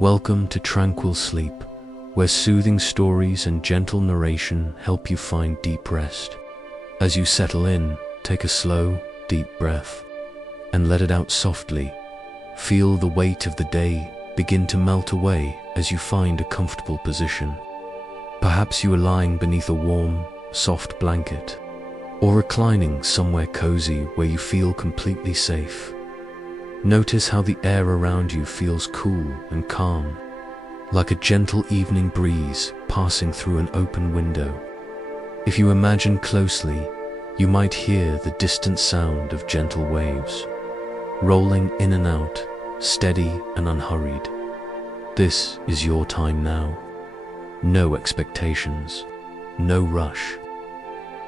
Welcome to tranquil sleep, where soothing stories and gentle narration help you find deep rest. As you settle in, take a slow, deep breath and let it out softly. Feel the weight of the day begin to melt away as you find a comfortable position. Perhaps you are lying beneath a warm, soft blanket, or reclining somewhere cozy where you feel completely safe. Notice how the air around you feels cool and calm, like a gentle evening breeze passing through an open window. If you imagine closely, you might hear the distant sound of gentle waves, rolling in and out, steady and unhurried. This is your time now. No expectations, no rush,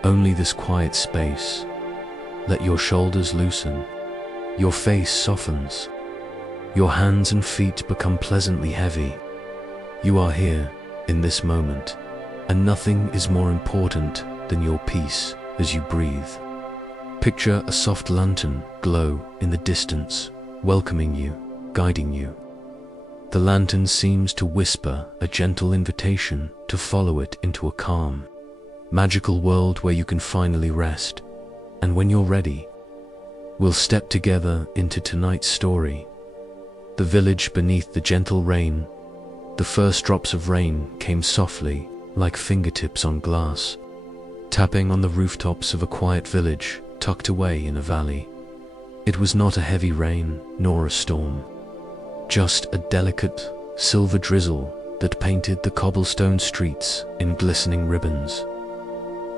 only this quiet space. Let your shoulders loosen. Your face softens. Your hands and feet become pleasantly heavy. You are here, in this moment, and nothing is more important than your peace as you breathe. Picture a soft lantern glow in the distance, welcoming you, guiding you. The lantern seems to whisper a gentle invitation to follow it into a calm, magical world where you can finally rest. And when you're ready, we'll step together into tonight's story. The village beneath the gentle rain. The first drops of rain came softly, like fingertips on glass, tapping on the rooftops of a quiet village tucked away in a valley. It was not a heavy rain, nor a storm, just a delicate, silver drizzle that painted the cobblestone streets in glistening ribbons.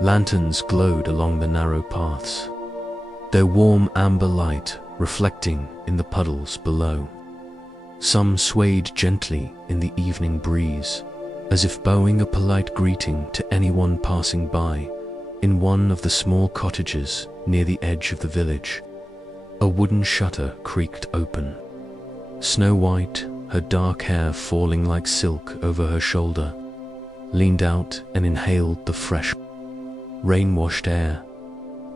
Lanterns glowed along the narrow paths, their warm amber light reflecting in the puddles below. Some swayed gently in the evening breeze, as if bowing a polite greeting to anyone passing by. In one of the small cottages near the edge of the village, a wooden shutter creaked open. Snow White, her dark hair falling like silk over her shoulder, leaned out and inhaled the fresh, rain-washed air.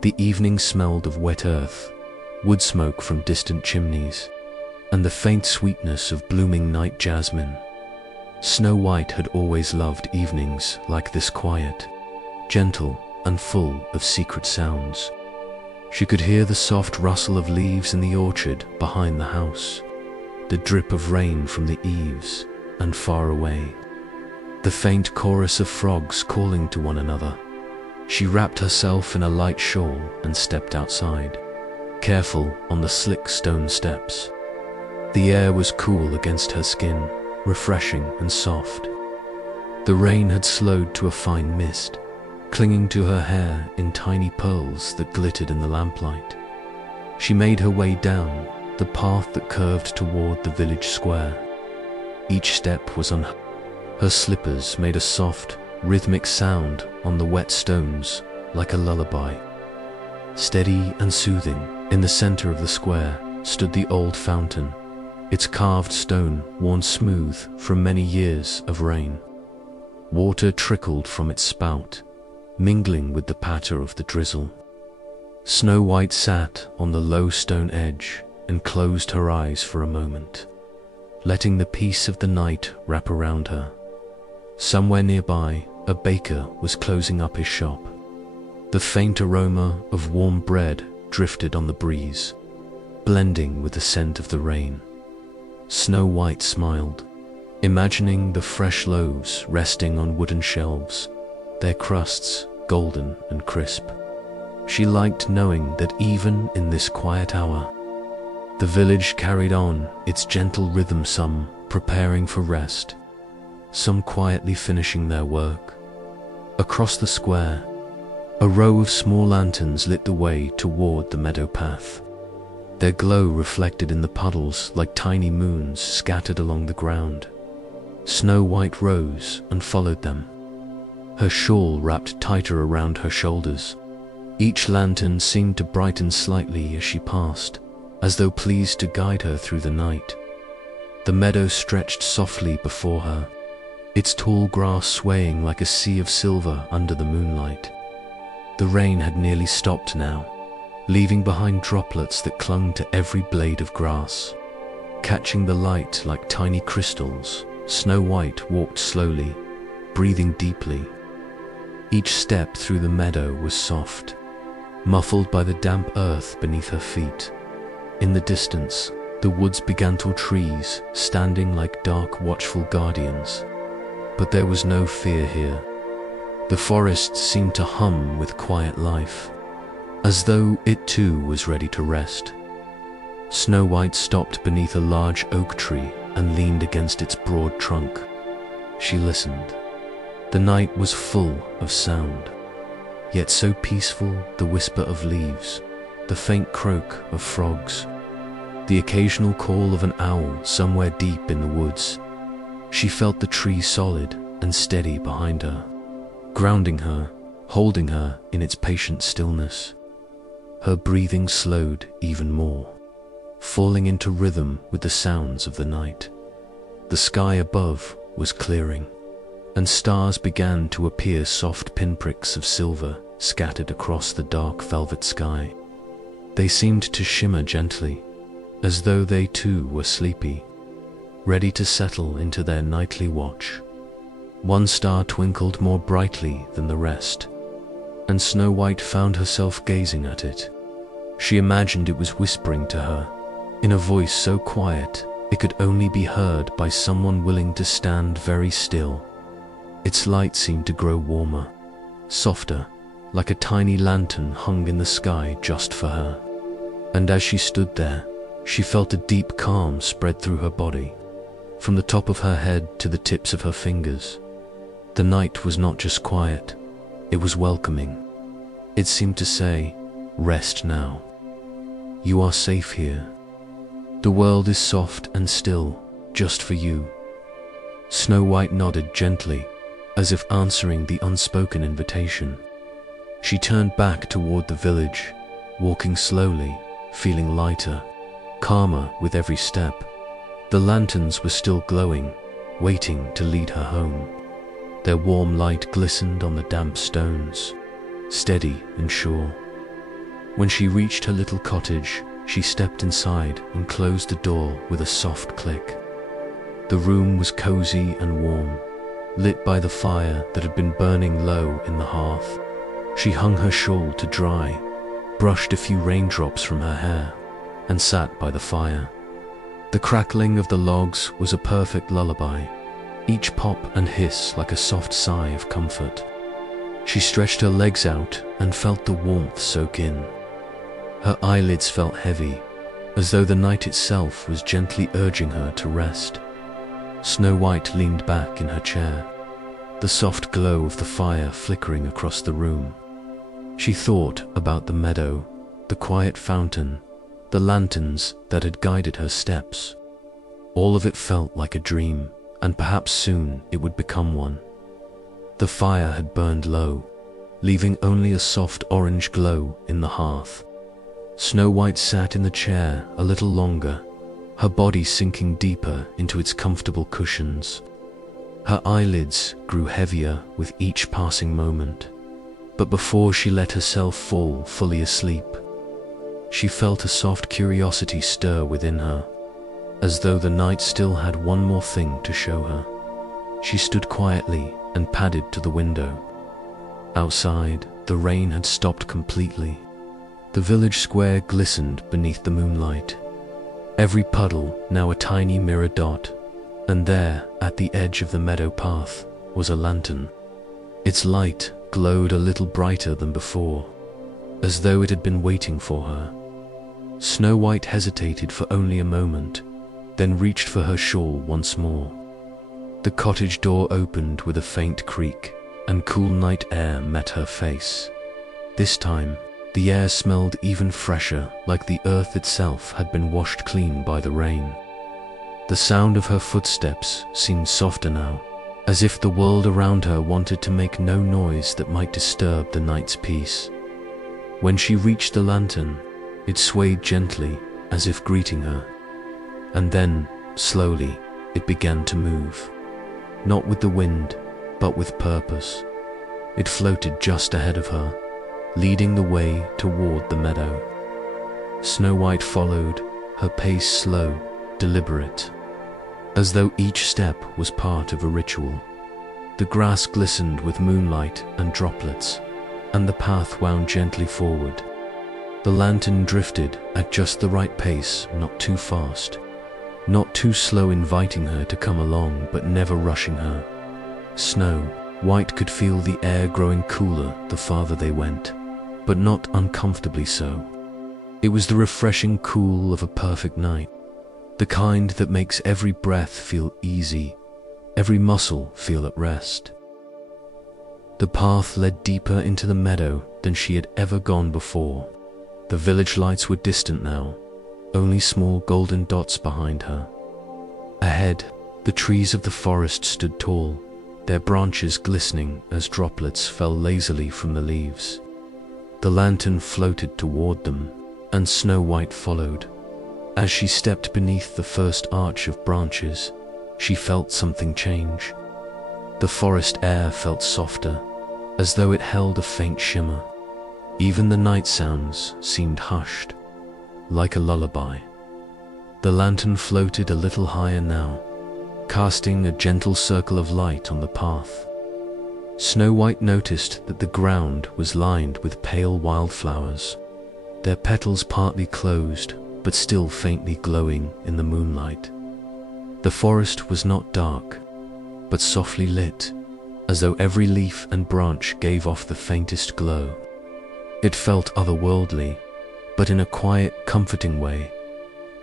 The evening smelled of wet earth, wood smoke from distant chimneys, and the faint sweetness of blooming night jasmine. Snow White had always loved evenings like this, quiet, gentle, and full of secret sounds. She could hear the soft rustle of leaves in the orchard behind the house, the drip of rain from the eaves, and far away, the faint chorus of frogs calling to one another. She wrapped herself in a light shawl and stepped outside, careful on the slick stone steps. The air was cool against her skin, refreshing and soft. The rain had slowed to a fine mist, clinging to her hair in tiny pearls that glittered in the lamplight. She made her way down the path that curved toward the village square. Each step was on her slippers made a soft, rhythmic sound on the wet stones like a lullaby. Steady and soothing, in the center of the square stood the old fountain, its carved stone worn smooth from many years of rain. Water trickled from its spout, mingling with the patter of the drizzle. Snow White sat on the low stone edge and closed her eyes for a moment, letting the peace of the night wrap around her. Somewhere nearby, a baker was closing up his shop. The faint aroma of warm bread drifted on the breeze, blending with the scent of the rain. Snow White smiled, imagining the fresh loaves resting on wooden shelves, their crusts golden and crisp. She liked knowing that even in this quiet hour, the village carried on its gentle rhythm, some preparing for rest, some quietly finishing their work. Across the square, a row of small lanterns lit the way toward the meadow path, their glow reflected in the puddles like tiny moons scattered along the ground. Snow White rose and followed them, her shawl wrapped tighter around her shoulders. Each lantern seemed to brighten slightly as she passed, as though pleased to guide her through the night. The meadow stretched softly before her, its tall grass swaying like a sea of silver under the moonlight. The rain had nearly stopped now, leaving behind droplets that clung to every blade of grass. Catching the light like tiny crystals, Snow White walked slowly, breathing deeply. Each step through the meadow was soft, muffled by the damp earth beneath her feet. In the distance, the woods began tall trees, standing like dark, watchful guardians. But there was no fear here. The forest seemed to hum with quiet life, as though it too was ready to rest. Snow White stopped beneath a large oak tree and leaned against its broad trunk. She listened. The night was full of sound, yet so peaceful, the whisper of leaves, the faint croak of frogs, the occasional call of an owl somewhere deep in the woods. She felt the tree solid and steady behind her, grounding her, holding her in its patient stillness. Her breathing slowed even more, falling into rhythm with the sounds of the night. The sky above was clearing, and stars began to appear, soft pinpricks of silver scattered across the dark velvet sky. They seemed to shimmer gently, as though they too were sleepy, ready to settle into their nightly watch. One star twinkled more brightly than the rest, and Snow White found herself gazing at it. She imagined it was whispering to her, in a voice so quiet it could only be heard by someone willing to stand very still. Its light seemed to grow warmer, softer, like a tiny lantern hung in the sky just for her. And as she stood there, she felt a deep calm spread through her body, from the top of her head to the tips of her fingers. The night was not just quiet, it was welcoming. It seemed to say, "Rest now. You are safe here. The world is soft and still, just for you." Snow White nodded gently, as if answering the unspoken invitation. She turned back toward the village, walking slowly, feeling lighter, calmer with every step. The lanterns were still glowing, waiting to lead her home. Their warm light glistened on the damp stones, steady and sure. When she reached her little cottage, she stepped inside and closed the door with a soft click. The room was cozy and warm, lit by the fire that had been burning low in the hearth. She hung her shawl to dry, brushed a few raindrops from her hair, and sat by the fire. The crackling of the logs was a perfect lullaby, each pop and hiss like a soft sigh of comfort. She stretched her legs out and felt the warmth soak in. Her eyelids felt heavy, as though the night itself was gently urging her to rest. Snow White leaned back in her chair, the soft glow of the fire flickering across the room. She thought about the meadow, the quiet fountain, the lanterns that had guided her steps. All of it felt like a dream, and perhaps soon it would become one. The fire had burned low, leaving only a soft orange glow in the hearth. Snow White sat in the chair a little longer, her body sinking deeper into its comfortable cushions. Her eyelids grew heavier with each passing moment, but before she let herself fall fully asleep, she felt a soft curiosity stir within her, as though the night still had one more thing to show her. She stood quietly and padded to the window. Outside, the rain had stopped completely. The village square glistened beneath the moonlight, every puddle now a tiny mirror dot, and there, at the edge of the meadow path, was a lantern. Its light glowed a little brighter than before, as though it had been waiting for her. Snow White hesitated for only a moment, then reached for her shawl once more. The cottage door opened with a faint creak, and cool night air met her face. This time, the air smelled even fresher, like the earth itself had been washed clean by the rain. The sound of her footsteps seemed softer now, as if the world around her wanted to make no noise that might disturb the night's peace. When she reached the lantern, it swayed gently, as if greeting her. And then, slowly, it began to move. Not with the wind, but with purpose. It floated just ahead of her, leading the way toward the meadow. Snow White followed, her pace slow, deliberate, as though each step was part of a ritual. The grass glistened with moonlight and droplets, and the path wound gently forward. The lantern drifted at just the right pace, not too fast, not too slow, inviting her to come along but never rushing her. Snow White could feel the air growing cooler the farther they went, but not uncomfortably so. It was the refreshing cool of a perfect night, the kind that makes every breath feel easy, every muscle feel at rest. The path led deeper into the meadow than she had ever gone before. The village lights were distant now, only small golden dots behind her. Ahead, the trees of the forest stood tall, their branches glistening as droplets fell lazily from the leaves. The lantern floated toward them, and Snow White followed. As she stepped beneath the first arch of branches, she felt something change. The forest air felt softer, as though it held a faint shimmer. Even the night sounds seemed hushed, like a lullaby. The lantern floated a little higher now, casting a gentle circle of light on the path. Snow White noticed that the ground was lined with pale wildflowers, their petals partly closed but still faintly glowing in the moonlight. The forest was not dark, but softly lit, as though every leaf and branch gave off the faintest glow. It felt otherworldly, but in a quiet, comforting way.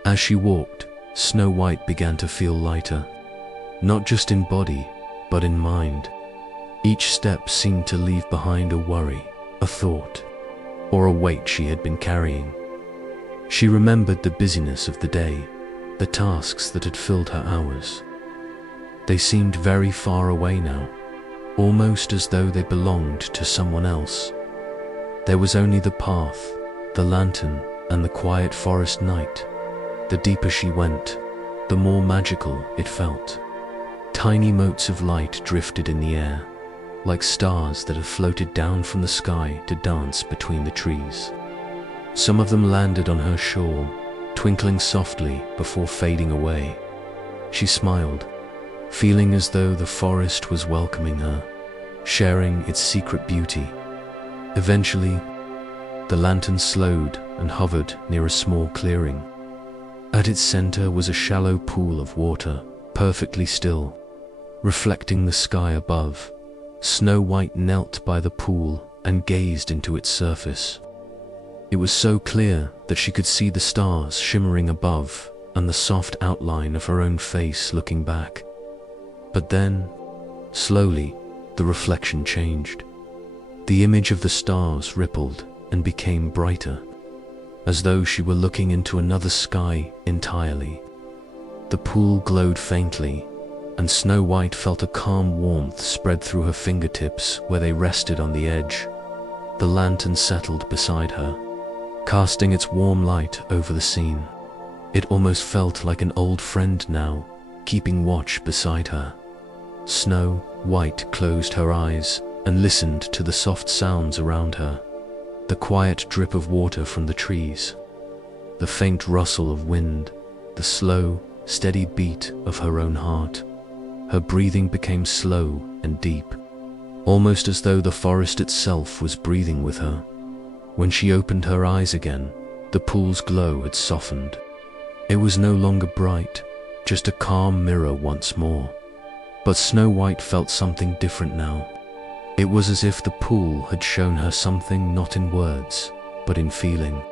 As she walked, Snow White began to feel lighter, not just in body, but in mind. Each step seemed to leave behind a worry, a thought, or a weight she had been carrying. She remembered the busyness of the day, the tasks that had filled her hours. They seemed very far away now, almost as though they belonged to someone else. There was only the path, the lantern, and the quiet forest night. The deeper she went, the more magical it felt. Tiny motes of light drifted in the air, like stars that had floated down from the sky to dance between the trees. Some of them landed on her shawl, twinkling softly before fading away. She smiled, feeling as though the forest was welcoming her, sharing its secret beauty. Eventually, the lantern slowed and hovered near a small clearing. At its center was a shallow pool of water, perfectly still, reflecting the sky above. Snow White knelt by the pool and gazed into its surface. It was so clear that she could see the stars shimmering above and the soft outline of her own face looking back. But then, slowly, the reflection changed. The image of the stars rippled and became brighter, as though she were looking into another sky entirely. The pool glowed faintly, and Snow White felt a calm warmth spread through her fingertips where they rested on the edge. The lantern settled beside her, casting its warm light over the scene. It almost felt like an old friend now, keeping watch beside her. Snow White closed her eyes and listened to the soft sounds around her, the quiet drip of water from the trees, the faint rustle of wind, the slow, steady beat of her own heart. Her breathing became slow and deep, almost as though the forest itself was breathing with her. When she opened her eyes again, the pool's glow had softened. It was no longer bright, just a calm mirror once more. But Snow White felt something different now. It was as if the pool had shown her something not in words, but in feeling.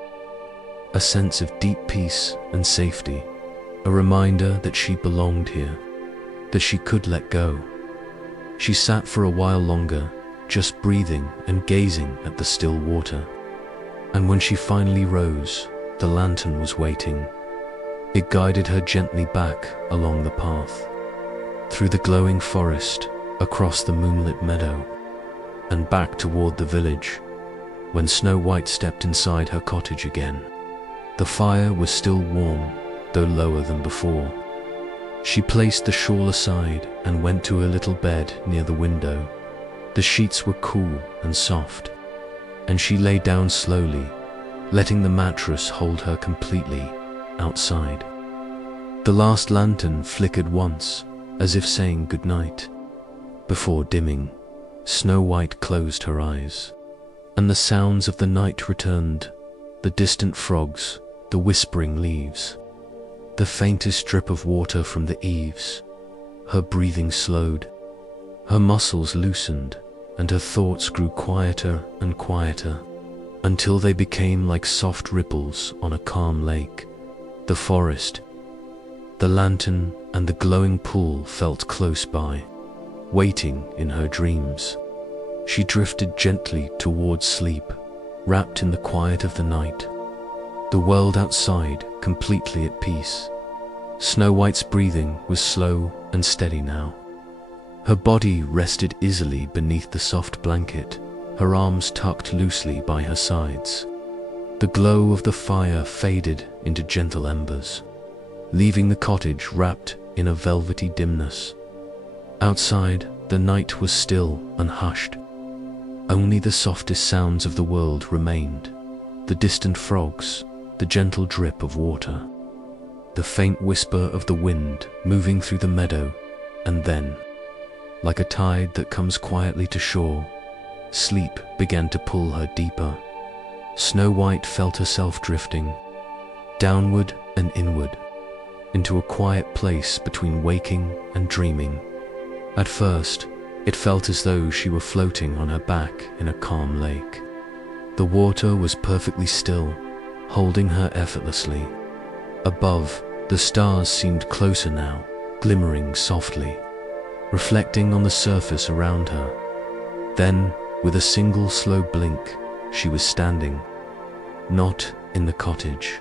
A sense of deep peace and safety, a reminder that she belonged here, that she could let go. She sat for a while longer, just breathing and gazing at the still water. And when she finally rose, the lantern was waiting. It guided her gently back along the path, through the glowing forest, across the moonlit meadow, and back toward the village. When Snow White stepped inside her cottage again, the fire was still warm, though lower than before. She placed the shawl aside and went to her little bed near the window. The sheets were cool and soft, and she lay down slowly, letting the mattress hold her completely outside. The last lantern flickered once, as if saying goodnight. Before dimming, Snow White closed her eyes, and the sounds of the night returned, the distant frogs, the whispering leaves, the faintest drip of water from the eaves. Her breathing slowed, her muscles loosened, and her thoughts grew quieter and quieter, until they became like soft ripples on a calm lake. The forest, the lantern, and the glowing pool felt close by, waiting in her dreams. She drifted gently towards sleep, wrapped in the quiet of the night, the world outside completely at peace. Snow White's breathing was slow and steady now. Her body rested easily beneath the soft blanket, her arms tucked loosely by her sides. The glow of the fire faded into gentle embers, leaving the cottage wrapped in a velvety dimness. Outside, the night was still and hushed. Only the softest sounds of the world remained, the distant frogs, the gentle drip of water, the faint whisper of the wind moving through the meadow, and then, like a tide that comes quietly to shore, sleep began to pull her deeper. Snow White felt herself drifting, downward and inward, into a quiet place between waking and dreaming. At first, it felt as though she were floating on her back in a calm lake. The water was perfectly still, holding her effortlessly. Above, the stars seemed closer now, glimmering softly, reflecting on the surface around her. Then, with a single slow blink, she was standing, not in the cottage,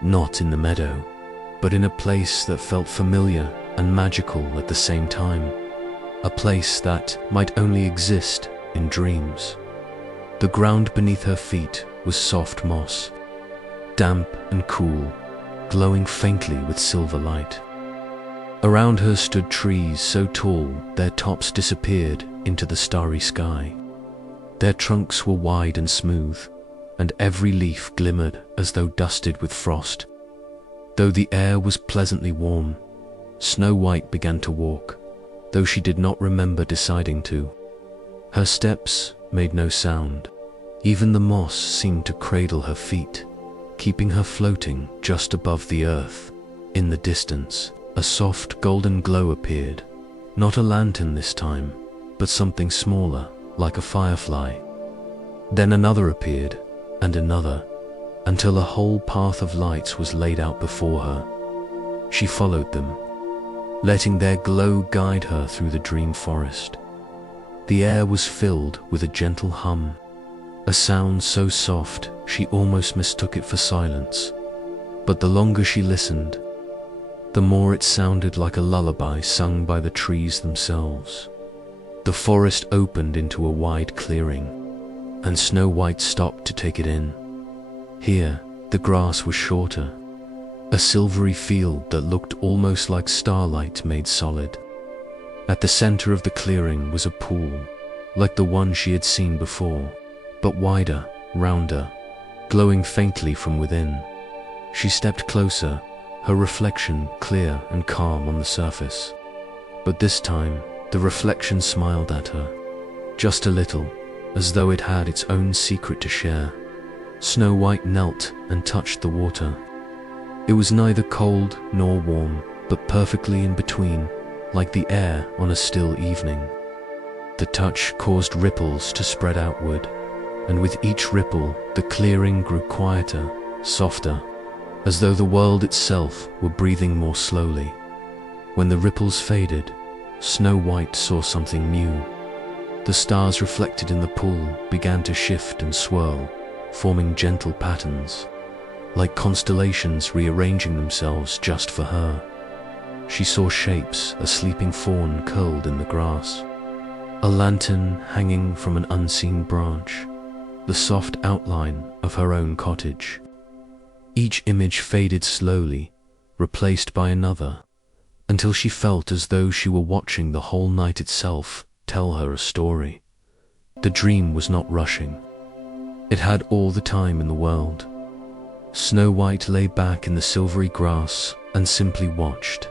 not in the meadow, but in a place that felt familiar and magical at the same time. A place that might only exist in dreams. The ground beneath her feet was soft moss, damp and cool, glowing faintly with silver light. Around her stood trees so tall their tops disappeared into the starry sky. Their trunks were wide and smooth, and every leaf glimmered as though dusted with frost. Though the air was pleasantly warm, Snow White began to walk, though she did not remember deciding to. Her steps made no sound. Even the moss seemed to cradle her feet, keeping her floating just above the earth. In the distance, a soft golden glow appeared. Not a lantern this time, but something smaller, like a firefly. Then another appeared, and another, until a whole path of lights was laid out before her. She followed them, letting their glow guide her through the dream forest. The air was filled with a gentle hum, a sound so soft she almost mistook it for silence. But the longer she listened, the more it sounded like a lullaby sung by the trees themselves. The forest opened into a wide clearing, and Snow White stopped to take it in. Here, the grass was shorter, a silvery field that looked almost like starlight made solid. At the center of the clearing was a pool, like the one she had seen before, but wider, rounder, glowing faintly from within. She stepped closer, her reflection clear and calm on the surface. But this time, the reflection smiled at her, just a little, as though it had its own secret to share. Snow White knelt and touched the water. It was neither cold nor warm, but perfectly in between, like the air on a still evening. The touch caused ripples to spread outward, and with each ripple, the clearing grew quieter, softer, as though the world itself were breathing more slowly. When the ripples faded, Snow White saw something new. The stars reflected in the pool began to shift and swirl, forming gentle patterns, like constellations rearranging themselves just for her. She saw shapes: a sleeping fawn curled in the grass, a lantern hanging from an unseen branch, the soft outline of her own cottage. Each image faded slowly, replaced by another, until she felt as though she were watching the whole night itself tell her a story. The dream was not rushing. It had all the time in the world. Snow White lay back in the silvery grass and simply watched,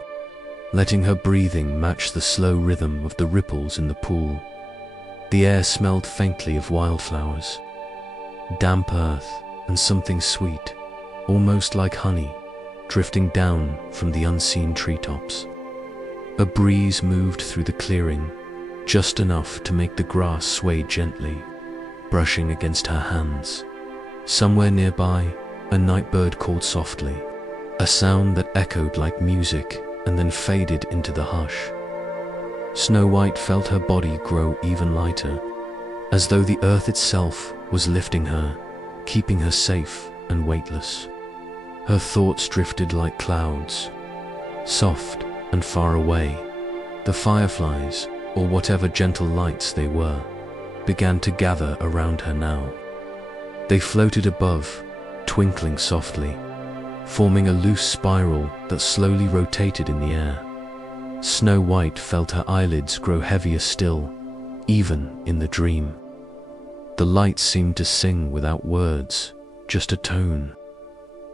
letting her breathing match the slow rhythm of the ripples in the pool. The air smelled faintly of wildflowers, damp earth, and something sweet, almost like honey, drifting down from the unseen treetops. A breeze moved through the clearing, just enough to make the grass sway gently, brushing against her hands. Somewhere nearby, a nightbird called softly, a sound that echoed like music and then faded into the hush. Snow White felt her body grow even lighter, as though the earth itself was lifting her, keeping her safe and weightless. Her thoughts drifted like clouds, soft and far away. The fireflies, or whatever gentle lights they were, began to gather around her now. They floated above, twinkling softly, forming a loose spiral that slowly rotated in the air. Snow White felt her eyelids grow heavier still, even in the dream. The lights seemed to sing without words, just a tone,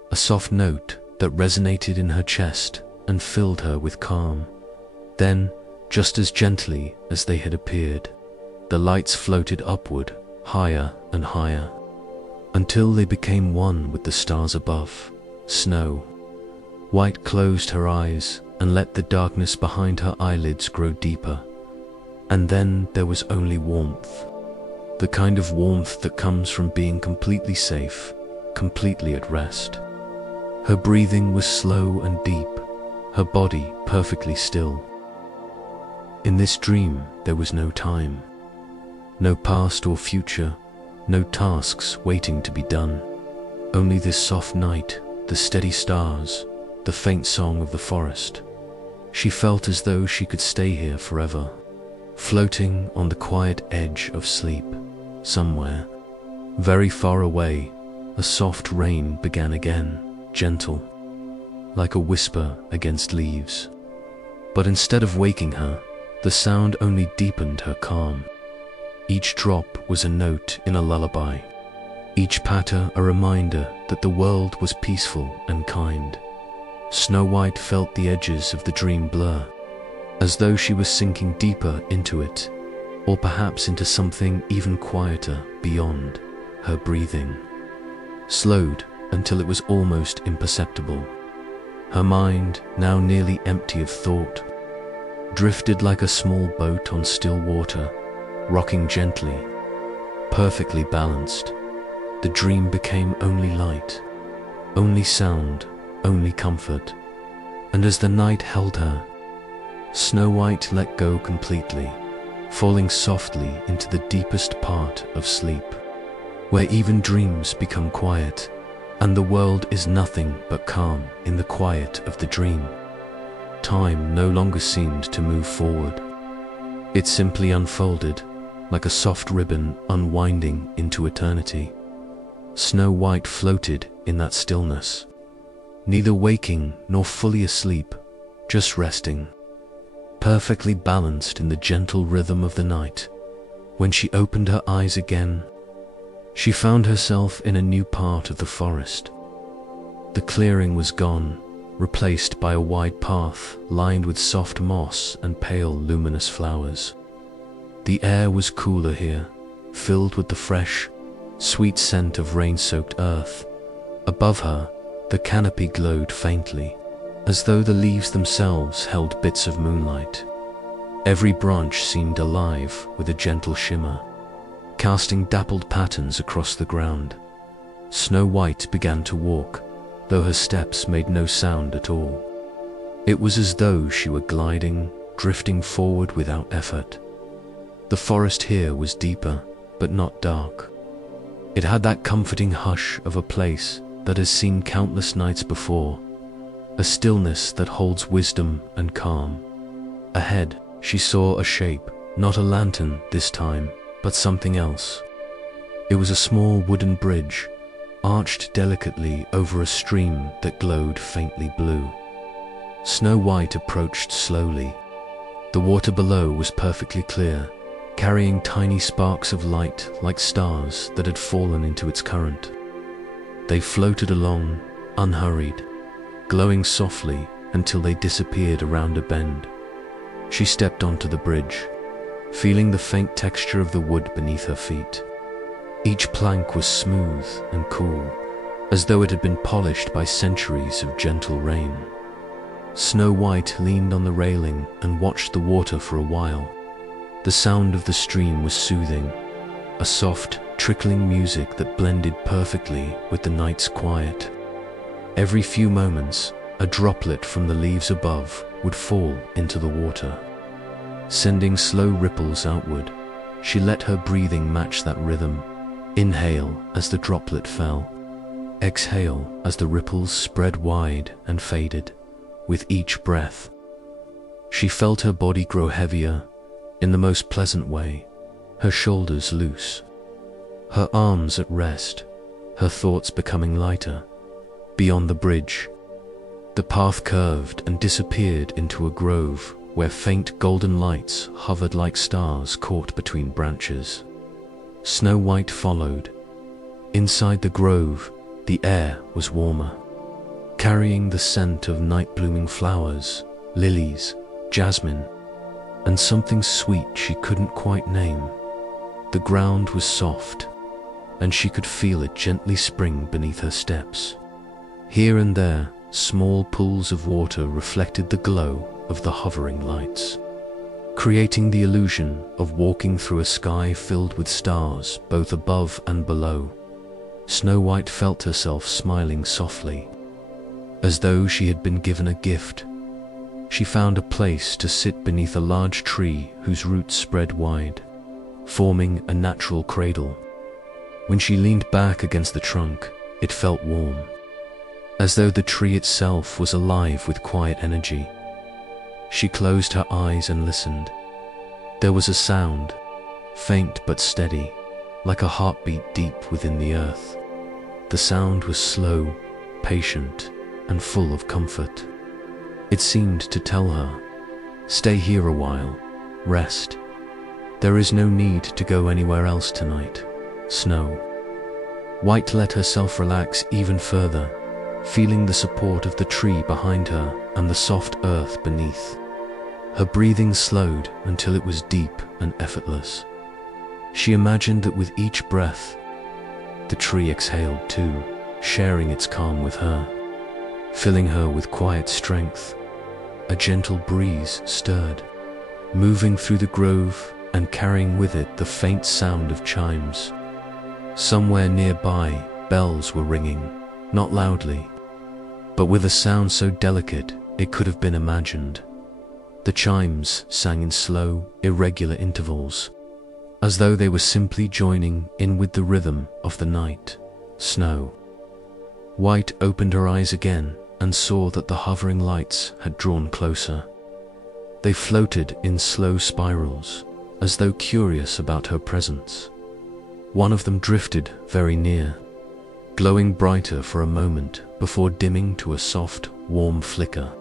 a soft note that resonated in her chest and filled her with calm. Then, just as gently as they had appeared, the lights floated upward, higher and higher, until they became one with the stars above. Snow White closed her eyes and let the darkness behind her eyelids grow deeper. And then there was only warmth. The kind of warmth that comes from being completely safe, completely at rest. Her breathing was slow and deep, her body perfectly still. In this dream, there was no time. No past or future, no tasks waiting to be done. Only this soft night, the steady stars, the faint song of the forest. She felt as though she could stay here forever, floating on the quiet edge of sleep. Somewhere, very far away, a soft rain began again, gentle, like a whisper against leaves. But instead of waking her, the sound only deepened her calm. Each drop was a note in a lullaby, each patter a reminder that the world was peaceful and kind. Snow White felt the edges of the dream blur, as though she was sinking deeper into it, or perhaps into something even quieter beyond. Her breathing slowed until it was almost imperceptible. Her mind, now nearly empty of thought, drifted like a small boat on still water, rocking gently, perfectly balanced. The dream became only light, only sound, only comfort. And as the night held her, Snow White let go completely, falling softly into the deepest part of sleep, where even dreams become quiet, and the world is nothing but calm in the quiet of the dream. Time no longer seemed to move forward. It simply unfolded, like a soft ribbon unwinding into eternity. Snow White floated in that stillness, neither waking nor fully asleep, just resting, perfectly balanced in the gentle rhythm of the night. When she opened her eyes again, she found herself in a new part of the forest. The clearing was gone, replaced by a wide path lined with soft moss and pale luminous flowers. The air was cooler here, filled with the fresh, sweet scent of rain-soaked earth. Above her, the canopy glowed faintly, as though the leaves themselves held bits of moonlight. Every branch seemed alive with a gentle shimmer, casting dappled patterns across the ground. Snow White began to walk, though her steps made no sound at all. It was as though she were gliding, drifting forward without effort. The forest here was deeper, but not dark. It had that comforting hush of a place that has seen countless nights before, a stillness that holds wisdom and calm. Ahead, she saw a shape, not a lantern this time, but something else. It was a small wooden bridge, arched delicately over a stream that glowed faintly blue. Snow White approached slowly. The water below was perfectly clear, carrying tiny sparks of light like stars that had fallen into its current. They floated along, unhurried, glowing softly until they disappeared around a bend. She stepped onto the bridge, feeling the faint texture of the wood beneath her feet. Each plank was smooth and cool, as though it had been polished by centuries of gentle rain. Snow White leaned on the railing and watched the water for a while. The sound of the stream was soothing, a soft, trickling music that blended perfectly with the night's quiet. Every few moments, a droplet from the leaves above would fall into the water. Sending slow ripples outward, she let her breathing match that rhythm. Inhale as the droplet fell. Exhale as the ripples spread wide and faded. With each breath, she felt her body grow heavier in the most pleasant way, her shoulders loose, her arms at rest, her thoughts becoming lighter. Beyond the bridge, the path curved and disappeared into a grove where faint golden lights hovered like stars caught between branches. Snow White followed. Inside the grove, the air was warmer, carrying the scent of night-blooming flowers, lilies, jasmine, and something sweet she couldn't quite name. The ground was soft, and she could feel it gently spring beneath her steps. Here and there, small pools of water reflected the glow of the hovering lights, creating the illusion of walking through a sky filled with stars both above and below. Snow White felt herself smiling softly, as though she had been given a gift. She found a place to sit beneath a large tree whose roots spread wide, forming a natural cradle. When she leaned back against the trunk, it felt warm, as though the tree itself was alive with quiet energy. She closed her eyes and listened. There was a sound, faint but steady, like a heartbeat deep within the earth. The sound was slow, patient, and full of comfort. It seemed to tell her, "Stay here a while, rest. There is no need to go anywhere else tonight." Snow White let herself relax even further, feeling the support of the tree behind her and the soft earth beneath. Her breathing slowed until it was deep and effortless. She imagined that with each breath, the tree exhaled too, sharing its calm with her, filling her with quiet strength. A gentle breeze stirred, moving through the grove and carrying with it the faint sound of chimes. Somewhere nearby, bells were ringing, not loudly, but with a sound so delicate it could have been imagined. The chimes sang in slow, irregular intervals, as though they were simply joining in with the rhythm of the night. Snow White opened her eyes again and saw that the hovering lights had drawn closer. They floated in slow spirals, as though curious about her presence. One of them drifted very near, glowing brighter for a moment before dimming to a soft, warm flicker.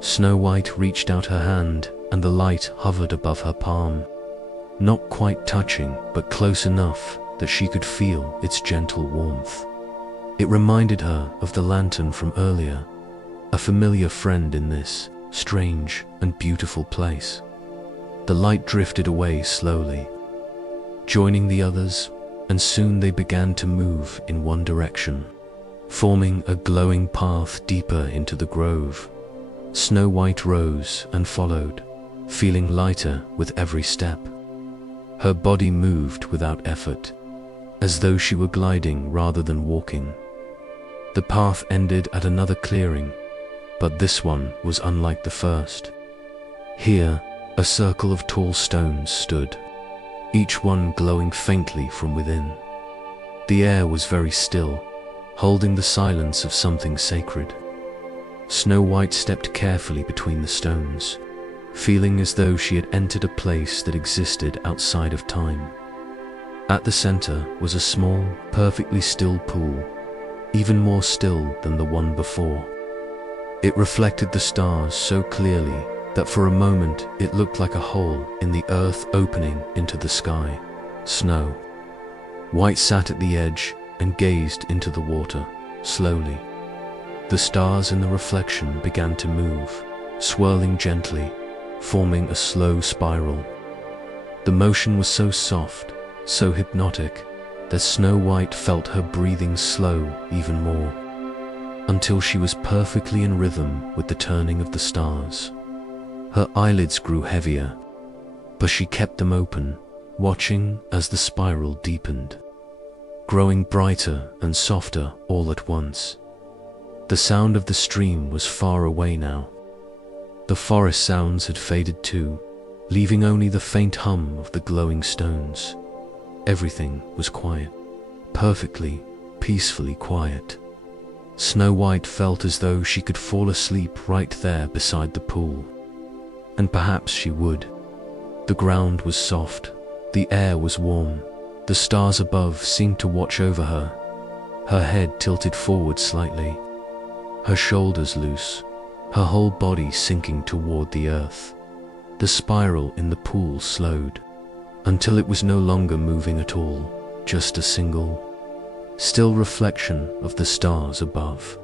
Snow White reached out her hand and the light hovered above her palm, not quite touching but close enough that she could feel its gentle warmth. It reminded her of the lantern from earlier, a familiar friend in this strange and beautiful place. The light drifted away slowly, joining the others, and soon they began to move in one direction, forming a glowing path deeper into the grove. Snow White rose and followed, feeling lighter with every step. Her body moved without effort, as though she were gliding rather than walking. The path ended at another clearing, but this one was unlike the first. Here, a circle of tall stones stood, each one glowing faintly from within. The air was very still, holding the silence of something sacred. Snow White stepped carefully between the stones, feeling as though she had entered a place that existed outside of time. At the center was a small, perfectly still pool, even more still than the one before. It reflected the stars so clearly that for a moment it looked like a hole in the earth opening into the sky. Snow White sat at the edge, and gazed into the water, slowly. The stars in the reflection began to move, swirling gently, forming a slow spiral. The motion was so soft, so hypnotic, that Snow White felt her breathing slow even more, until she was perfectly in rhythm with the turning of the stars. Her eyelids grew heavier, but she kept them open, watching as the spiral deepened, growing brighter and softer all at once. The sound of the stream was far away now. The forest sounds had faded too, leaving only the faint hum of the glowing stones. Everything was quiet, perfectly, peacefully quiet. Snow White felt as though she could fall asleep right there beside the pool. And perhaps she would. The ground was soft, the air was warm, the stars above seemed to watch over her. Her head tilted forward slightly, her shoulders loose, her whole body sinking toward the earth. The spiral in the pool slowed, until it was no longer moving at all, just a single, still reflection of the stars above.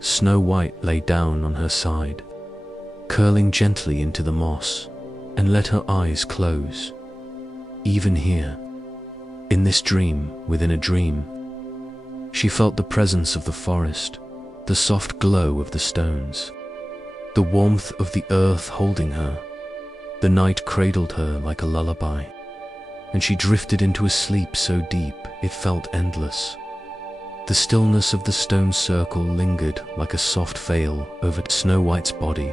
Snow White lay down on her side, curling gently into the moss, and let her eyes close. Even here, in this dream within a dream, she felt the presence of the forest, the soft glow of the stones, the warmth of the earth holding her. The night cradled her like a lullaby, and she drifted into a sleep so deep it felt endless. The stillness of the stone circle lingered like a soft veil over Snow White's body.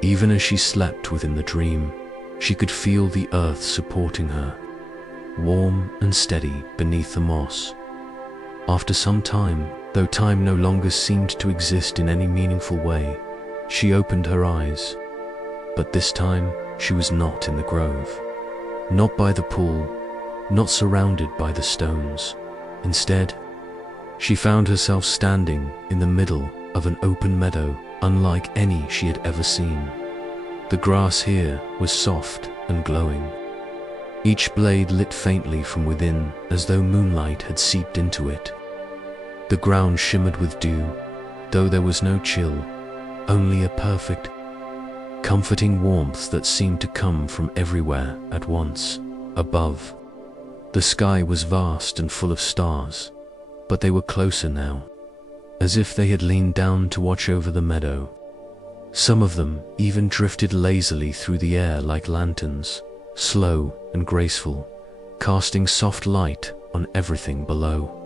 Even as she slept within the dream, she could feel the earth supporting her, warm and steady beneath the moss. After some time, though time no longer seemed to exist in any meaningful way, she opened her eyes. But this time, she was not in the grove, not by the pool, not surrounded by the stones. Instead, she found herself standing in the middle of an open meadow unlike any she had ever seen. The grass here was soft and glowing, each blade lit faintly from within as though moonlight had seeped into it. The ground shimmered with dew, though there was no chill, only a perfect, comforting warmth that seemed to come from everywhere at once. Above, the sky was vast and full of stars, but they were closer now, as if they had leaned down to watch over the meadow. Some of them even drifted lazily through the air like lanterns, slow and graceful, casting soft light on everything below.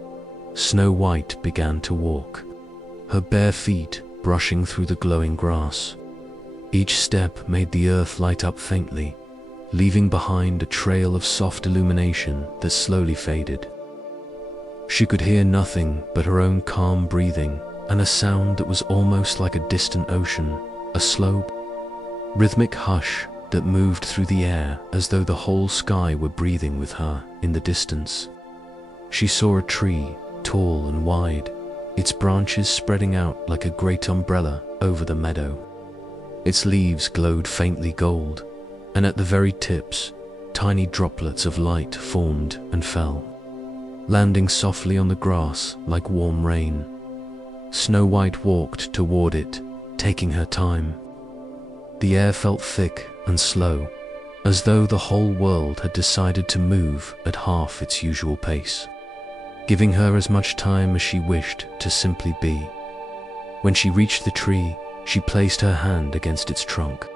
Snow White began to walk, her bare feet brushing through the glowing grass. Each step made the earth light up faintly, leaving behind a trail of soft illumination that slowly faded. She could hear nothing but her own calm breathing and a sound that was almost like a distant ocean, a slow, rhythmic hush that moved through the air as though the whole sky were breathing with her. In the distance, she saw a tree, tall and wide, its branches spreading out like a great umbrella over the meadow. Its leaves glowed faintly gold, and at the very tips, tiny droplets of light formed and fell, landing softly on the grass like warm rain. Snow White walked toward it, taking her time. The air felt thick and slow, as though the whole world had decided to move at half its usual pace, giving her as much time as she wished to simply be. When she reached the tree, she placed her hand against its trunk.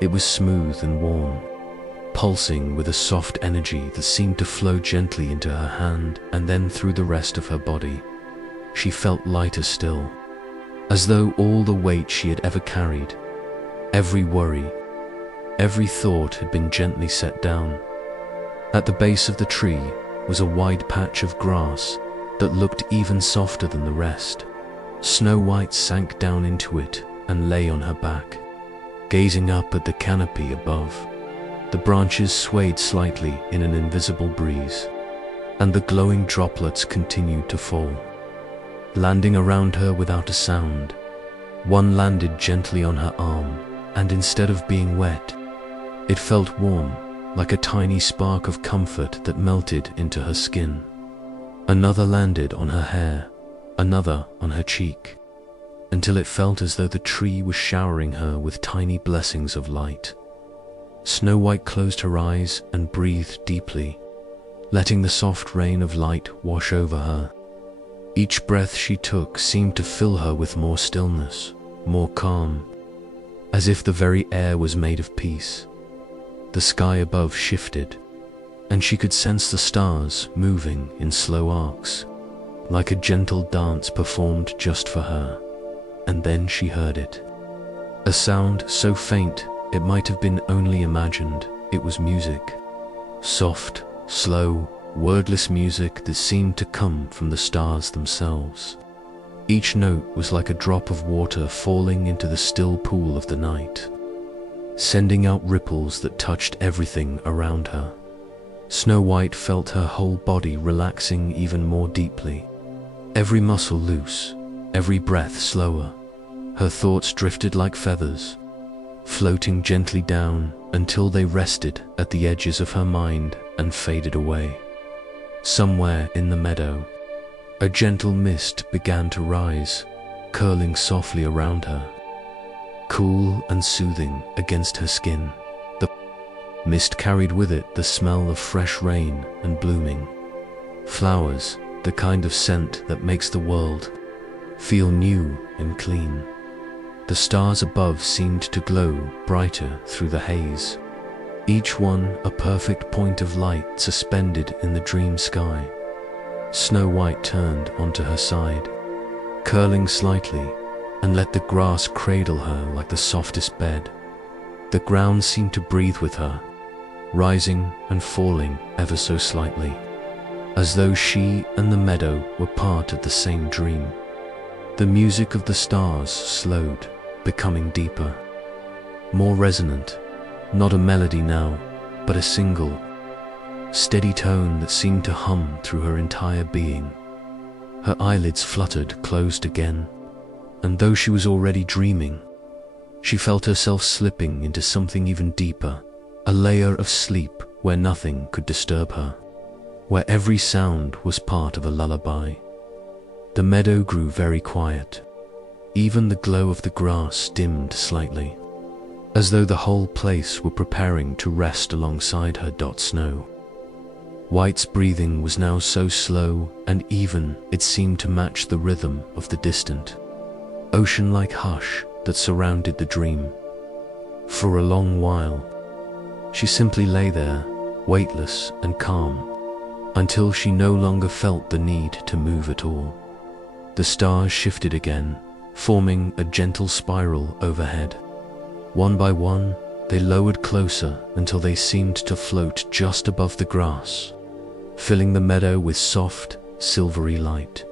It was smooth and warm, pulsing with a soft energy that seemed to flow gently into her hand and then through the rest of her body. She felt lighter still, as though all the weight she had ever carried, every worry, every thought had been gently set down. At the base of the tree was a wide patch of grass that looked even softer than the rest. Snow White sank down into it and lay on her back, gazing up at the canopy above. The branches swayed slightly in an invisible breeze, and the glowing droplets continued to fall, landing around her without a sound. One landed gently on her arm, and instead of being wet, it felt warm, like a tiny spark of comfort that melted into her skin. Another landed on her hair, another on her cheek, until it felt as though the tree was showering her with tiny blessings of light. Snow White closed her eyes and breathed deeply, letting the soft rain of light wash over her. Each breath she took seemed to fill her with more stillness, more calm, as if the very air was made of peace. The sky above shifted, and she could sense the stars moving in slow arcs, like a gentle dance performed just for her. And then she heard it. A sound so faint it might have been only imagined. It was music. Soft, slow, wordless music that seemed to come from the stars themselves. Each note was like a drop of water falling into the still pool of the night, sending out ripples that touched everything around her. Snow White felt her whole body relaxing even more deeply, every muscle loose, every breath slower. Her thoughts drifted like feathers, floating gently down until they rested at the edges of her mind and faded away. Somewhere in the meadow, a gentle mist began to rise, curling softly around her, cool and soothing against her skin. The mist carried with it the smell of fresh rain and blooming flowers, the kind of scent that makes the world feel new and clean. The stars above seemed to glow brighter through the haze, each one a perfect point of light suspended in the dream sky. Snow White turned onto her side, curling slightly, and let the grass cradle her like the softest bed. The ground seemed to breathe with her, rising and falling ever so slightly, as though she and the meadow were part of the same dream. The music of the stars slowed, becoming deeper, more resonant, not a melody now, but a single, steady tone that seemed to hum through her entire being. Her eyelids fluttered closed again, and though she was already dreaming, she felt herself slipping into something even deeper, a layer of sleep where nothing could disturb her, where every sound was part of a lullaby. The meadow grew very quiet. Even the glow of the grass dimmed slightly, as though the whole place were preparing to rest alongside her. Snow White's breathing was now so slow and even it seemed to match the rhythm of the distant, ocean-like hush that surrounded the dream. For a long while, she simply lay there, weightless and calm, until she no longer felt the need to move at all. The stars shifted again, forming a gentle spiral overhead. One by one, they lowered closer until they seemed to float just above the grass, filling the meadow with soft, silvery light.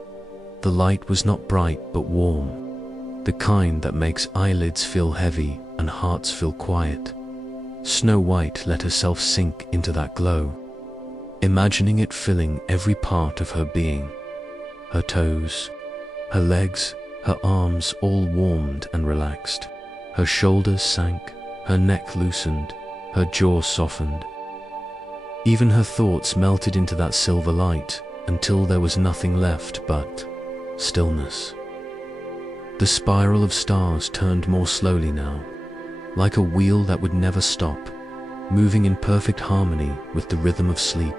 The light was not bright but warm, the kind that makes eyelids feel heavy and hearts feel quiet. Snow White let herself sink into that glow, imagining it filling every part of her being. Her toes, her legs, her arms all warmed and relaxed. Her shoulders sank, her neck loosened, her jaw softened. Even her thoughts melted into that silver light until there was nothing left but stillness. The spiral of stars turned more slowly now, like a wheel that would never stop, moving in perfect harmony with the rhythm of sleep,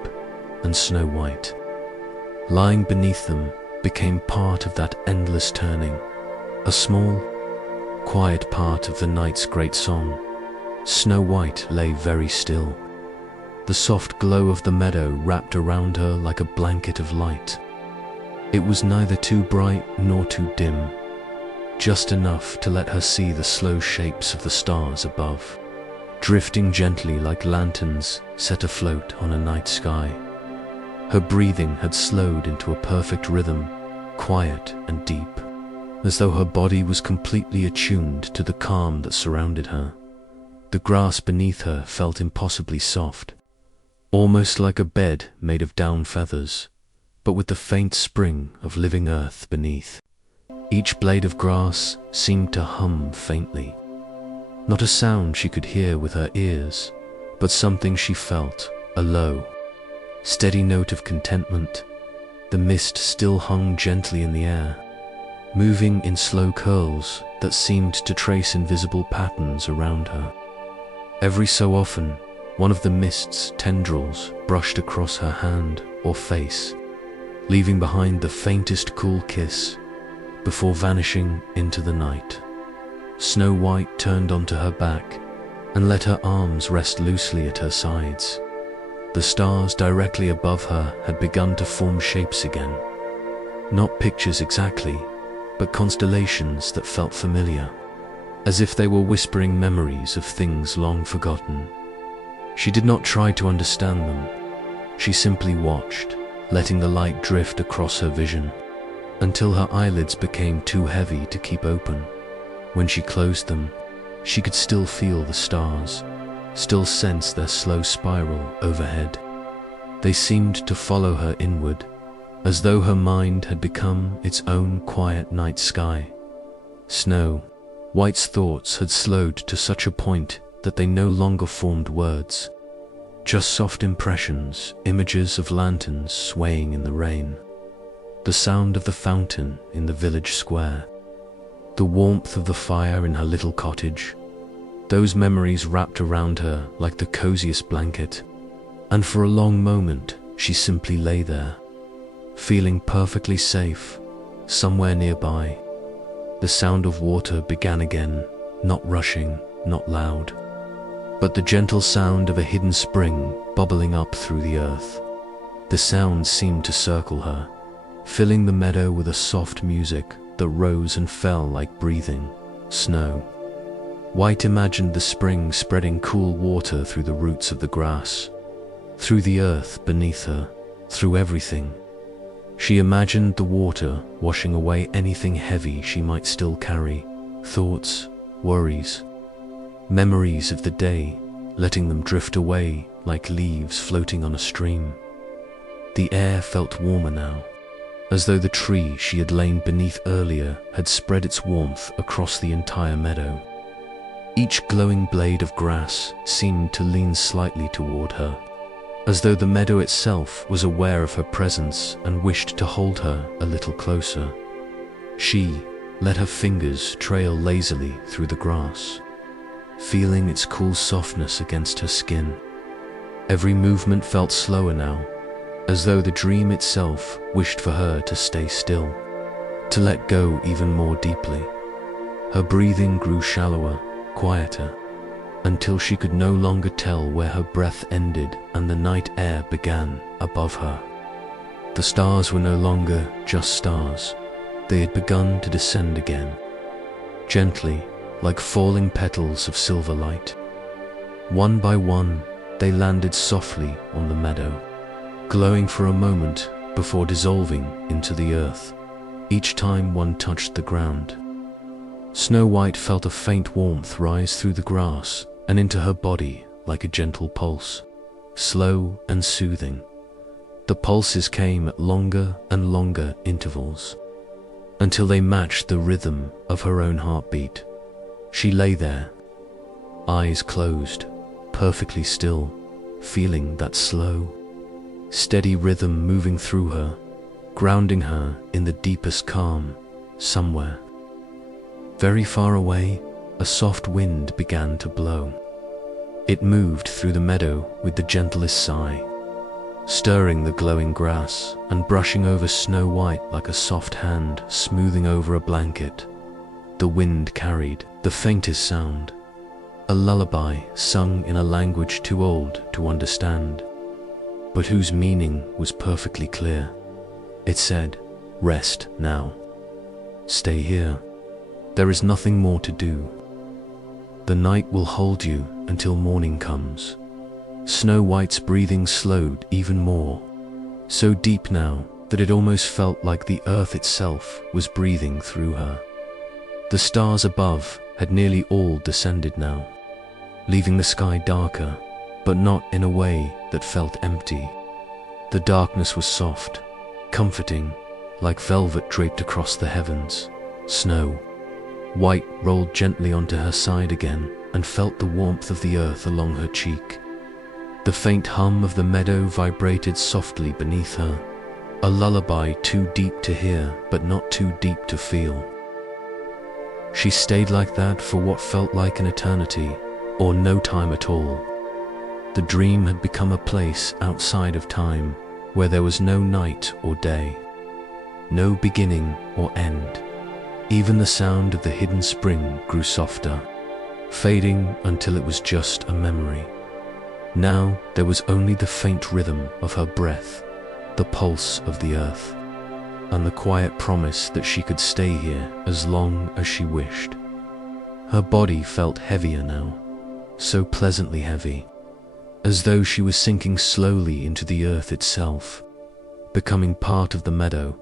and Snow White, lying beneath them, became part of that endless turning, a small, quiet part of the night's great song. Snow White lay very still, the soft glow of the meadow wrapped around her like a blanket of light. It was neither too bright nor too dim, just enough to let her see the slow shapes of the stars above, drifting gently like lanterns set afloat on a night sky. Her breathing had slowed into a perfect rhythm, quiet and deep, as though her body was completely attuned to the calm that surrounded her. The grass beneath her felt impossibly soft, almost like a bed made of down feathers, but with the faint spring of living earth beneath. Each blade of grass seemed to hum faintly, not a sound she could hear with her ears, but something she felt, a low, steady note of contentment, The mist still hung gently in the air, moving in slow curls that seemed to trace invisible patterns around her. Every so often, one of the mist's tendrils brushed across her hand or face, leaving behind the faintest cool kiss before vanishing into the night. Snow White turned onto her back and let her arms rest loosely at her sides. The stars directly above her had begun to form shapes again. Not pictures exactly, but constellations that felt familiar, as if they were whispering memories of things long forgotten. She did not try to understand them. She simply watched, letting the light drift across her vision, until her eyelids became too heavy to keep open. When she closed them, she could still feel the stars, still sense their slow spiral overhead. They seemed to follow her inward, as though her mind had become its own quiet night sky. Snow White's thoughts had slowed to such a point that they no longer formed words, just soft impressions, images of lanterns swaying in the rain, the sound of the fountain in the village square, the warmth of the fire in her little cottage. Those memories wrapped around her like the coziest blanket, and for a long moment she simply lay there, feeling perfectly safe, somewhere nearby. The sound of water began again, not rushing, not loud, but the gentle sound of a hidden spring bubbling up through the earth. The sound seemed to circle her, filling the meadow with a soft music that rose and fell like breathing. Snow White imagined the spring spreading cool water through the roots of the grass, through the earth beneath her, through everything. She imagined the water washing away anything heavy she might still carry, thoughts, worries, memories of the day, letting them drift away like leaves floating on a stream. The air felt warmer now, as though the tree she had lain beneath earlier had spread its warmth across the entire meadow. Each glowing blade of grass seemed to lean slightly toward her, as though the meadow itself was aware of her presence and wished to hold her a little closer. She let her fingers trail lazily through the grass, feeling its cool softness against her skin. Every movement felt slower now, as though the dream itself wished for her to stay still, to let go even more deeply. Her breathing grew shallower, quieter, until she could no longer tell where her breath ended and the night air began above her. The stars were no longer just stars. They had begun to descend again, gently, like falling petals of silver light. One by one, they landed softly on the meadow, glowing for a moment before dissolving into the earth, each time one touched the ground. Snow White felt a faint warmth rise through the grass and into her body like a gentle pulse, slow and soothing. The pulses came at longer and longer intervals, until they matched the rhythm of her own heartbeat. She lay there, eyes closed, perfectly still, feeling that slow, steady rhythm moving through her, grounding her in the deepest calm. Somewhere, very far away, a soft wind began to blow. It moved through the meadow with the gentlest sigh, stirring the glowing grass and brushing over Snow White like a soft hand smoothing over a blanket. The wind carried the faintest sound, a lullaby sung in a language too old to understand, but whose meaning was perfectly clear. It said, "Rest now. Stay here. There is nothing more to do. The night will hold you until morning comes." Snow White's breathing slowed even more, so deep now that it almost felt like the earth itself was breathing through her. The stars above had nearly all descended now, leaving the sky darker, but not in a way that felt empty. The darkness was soft, comforting, like velvet draped across the heavens. Snow White rolled gently onto her side again and felt the warmth of the earth along her cheek. The faint hum of the meadow vibrated softly beneath her, a lullaby too deep to hear, but not too deep to feel. She stayed like that for what felt like an eternity, or no time at all. The dream had become a place outside of time, where there was no night or day, no beginning or end. Even the sound of the hidden spring grew softer, fading until it was just a memory. Now there was only the faint rhythm of her breath, the pulse of the earth, and the quiet promise that she could stay here as long as she wished. Her body felt heavier now, so pleasantly heavy, as though she was sinking slowly into the earth itself, becoming part of the meadow.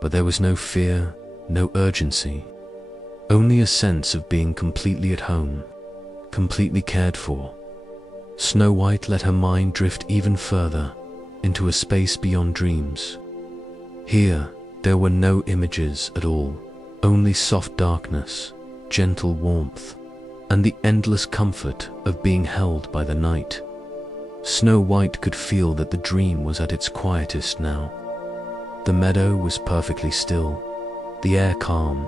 But there was no fear, no urgency, only a sense of being completely at home, completely cared for. Snow White let her mind drift even further into a space beyond dreams. Here, there were no images at all, only soft darkness, gentle warmth, and the endless comfort of being held by the night. Snow White could feel that the dream was at its quietest now. The meadow was perfectly still, the air calm,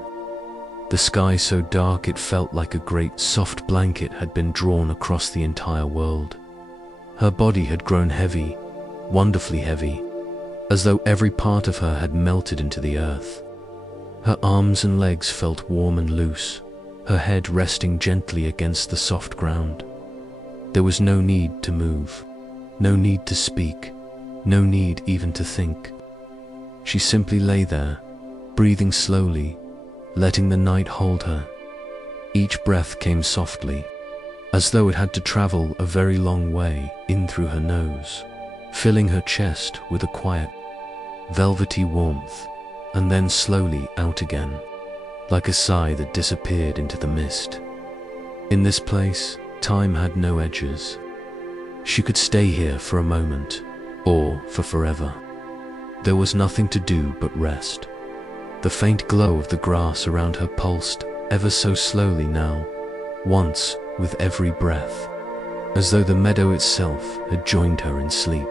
the sky so dark it felt like a great soft blanket had been drawn across the entire world. Her body had grown heavy, wonderfully heavy, as though every part of her had melted into the earth. Her arms and legs felt warm and loose, her head resting gently against the soft ground. There was no need to move, no need to speak, no need even to think. She simply lay there, breathing slowly, letting the night hold her. Each breath came softly, as though it had to travel a very long way in through her nose, filling her chest with a quiet, velvety warmth, and then slowly out again, like a sigh that disappeared into the mist. In this place, time had no edges. She could stay here for a moment, or for forever. There was nothing to do but rest. The faint glow of the grass around her pulsed ever so slowly now, once with every breath, as though the meadow itself had joined her in sleep.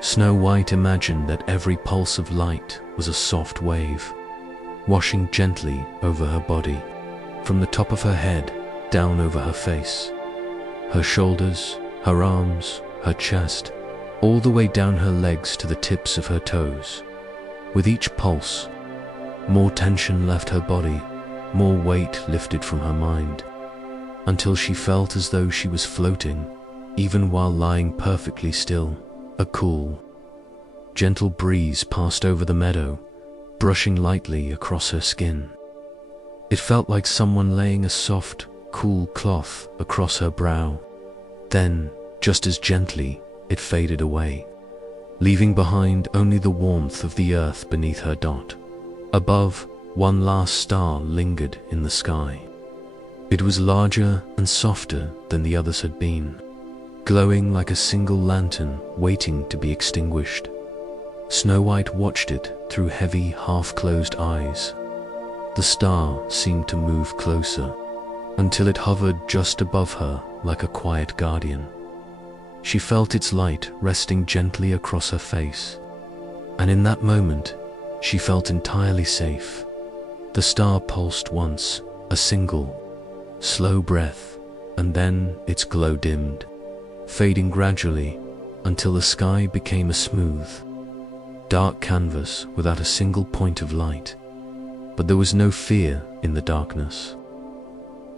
Snow White imagined that every pulse of light was a soft wave, washing gently over her body, from the top of her head down over her face, her shoulders, her arms, her chest, all the way down her legs to the tips of her toes. With each pulse, more tension left her body, more weight lifted from her mind, until she felt as though she was floating, even while lying perfectly still. A cool, gentle breeze passed over the meadow, brushing lightly across her skin. It felt like someone laying a soft, cool cloth across her brow. Then, just as gently, it faded away, leaving behind only the warmth of the earth beneath her dot. Above, one last star lingered in the sky. It was larger and softer than the others had been, glowing like a single lantern waiting to be extinguished. Snow White watched it through heavy, half-closed eyes. The star seemed to move closer, until it hovered just above her like a quiet guardian. She felt its light resting gently across her face, and in that moment, she felt entirely safe. The star pulsed once, a single, slow breath, and then its glow dimmed, fading gradually until the sky became a smooth, dark canvas without a single point of light. But there was no fear in the darkness.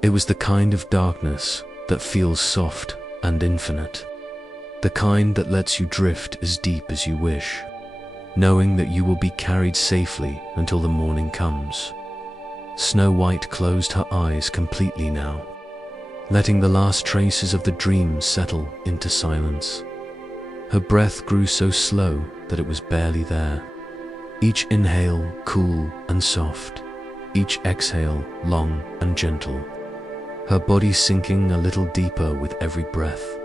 It was the kind of darkness that feels soft and infinite, the kind that lets you drift as deep as you wish, knowing that you will be carried safely until the morning comes. Snow White closed her eyes completely now, letting the last traces of the dream settle into silence. Her breath grew so slow that it was barely there. Each inhale cool and soft, each exhale long and gentle, her body sinking a little deeper with every breath.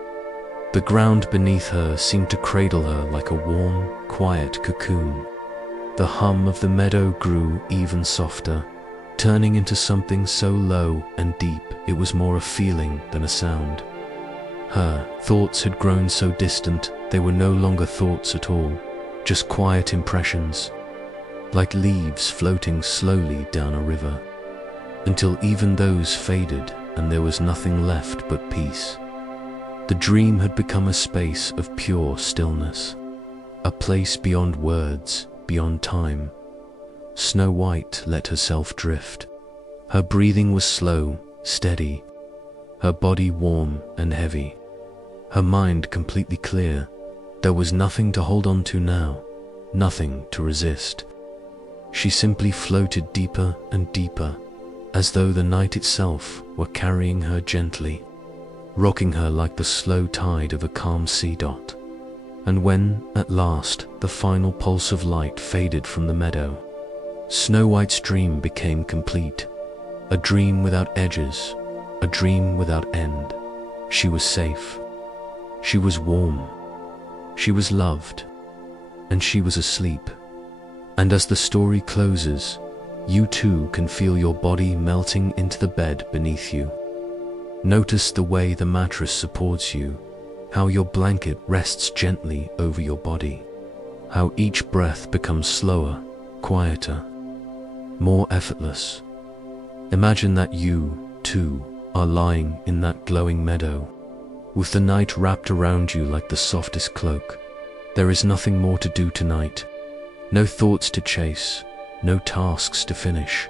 The ground beneath her seemed to cradle her like a warm, quiet cocoon. The hum of the meadow grew even softer, turning into something so low and deep it was more a feeling than a sound. Her thoughts had grown so distant they were no longer thoughts at all, just quiet impressions, like leaves floating slowly down a river, until even those faded and there was nothing left but peace. The dream had become a space of pure stillness, a place beyond words, beyond time. Snow White let herself drift. Her breathing was slow, steady, her body warm and heavy, her mind completely clear. There was nothing to hold on to now, nothing to resist. She simply floated deeper and deeper, as though the night itself were carrying her gently, rocking her like the slow tide of a calm sea dot. And when, at last, the final pulse of light faded from the meadow, Snow White's dream became complete. A dream without edges, a dream without end. She was safe. She was warm. She was loved. And she was asleep. And as the story closes, you too can feel your body melting into the bed beneath you. Notice the way the mattress supports you, how your blanket rests gently over your body, how each breath becomes slower, quieter, more effortless. Imagine that you, too, are lying in that glowing meadow, with the night wrapped around you like the softest cloak. There is nothing more to do tonight, no thoughts to chase, no tasks to finish.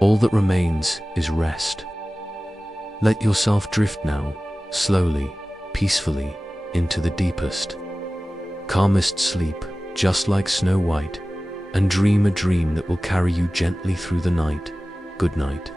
All that remains is rest. Let yourself drift now, slowly, peacefully, into the deepest, calmest sleep, just like Snow White, and dream a dream that will carry you gently through the night. Good night.